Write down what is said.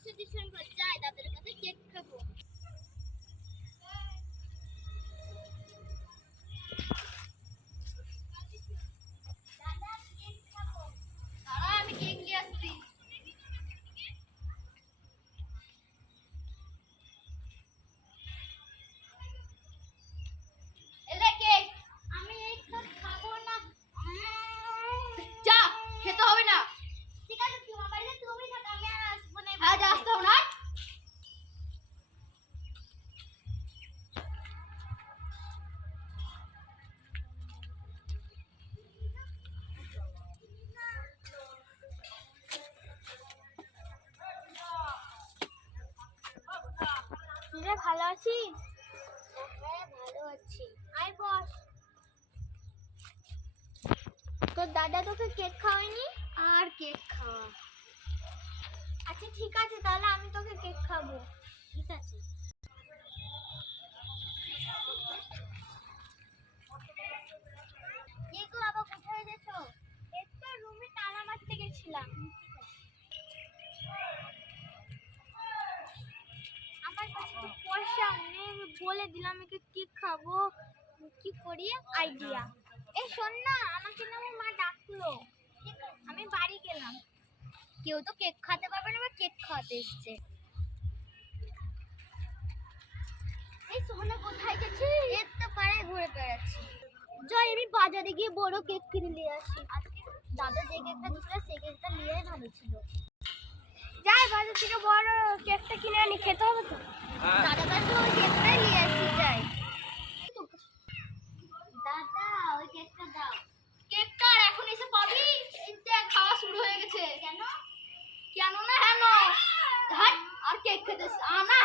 21শে December যাই দাদার কাছে কেক খাবো। দাদা কেক খাবো। দাঁড়া আমি কেক নিয়ে আসছি। এলে কেক। আমি এই কেক খাবো না। যা খেতে হবে না। ঠিক আছে তোমার বাড়িতে তুমি থাকো, আমি আর আসবো না। আজ আসতে হবে না। রে ভালো আছিস? হ্যাঁ ভালো আছি। আয় বস। তোর দাদা তোকে কেক খাওয়ায়নি? আর কেক খাওয়া? আচ্ছা ঠিক আছে, তাহলে আমি তোকে কেক খাবো। ঠিক আছে। এই গো বাবা, কোথায় গেছো? একটু রুমে তালা মারতে গেছিলাম। আমার কাছে তো পয়সা নেই, আমি বলে দিলাম আমি কেক খাবো, কি করি আইডিয়া। এই শোন না, আমাকে না আমার মা ডাকলো, আমি বাড়ি গেলাম। কেউ তো কেক খেতে পারবে না, আবার কেক খাওয়াতে এসছে। এই সোনা কোথায় গেছিস? এই তো পাড়ায় ঘুরে বেড়াচ্ছি। যাই আমি বাজারে গিয়ে বড় কেক কিনে নিয়ে আসি। আজকে দাদা যে কেকটা দিছিল সেই কেকটা নিয়েই ভালো ছিল। যাই বাজার থেকে বড় কেকটা কিনে আনি, খেতে হবে তো। দাদা কাছে ওই কেকটাই নিয়ে আসি। যাই দাদা, ওই কেকটা দাও। কেকটা এখন এসে পাবি? এই দেখ খাওয়া শুরু হয়ে গেছে। কেন? কেন না হেন, আর কেক খেতে আনা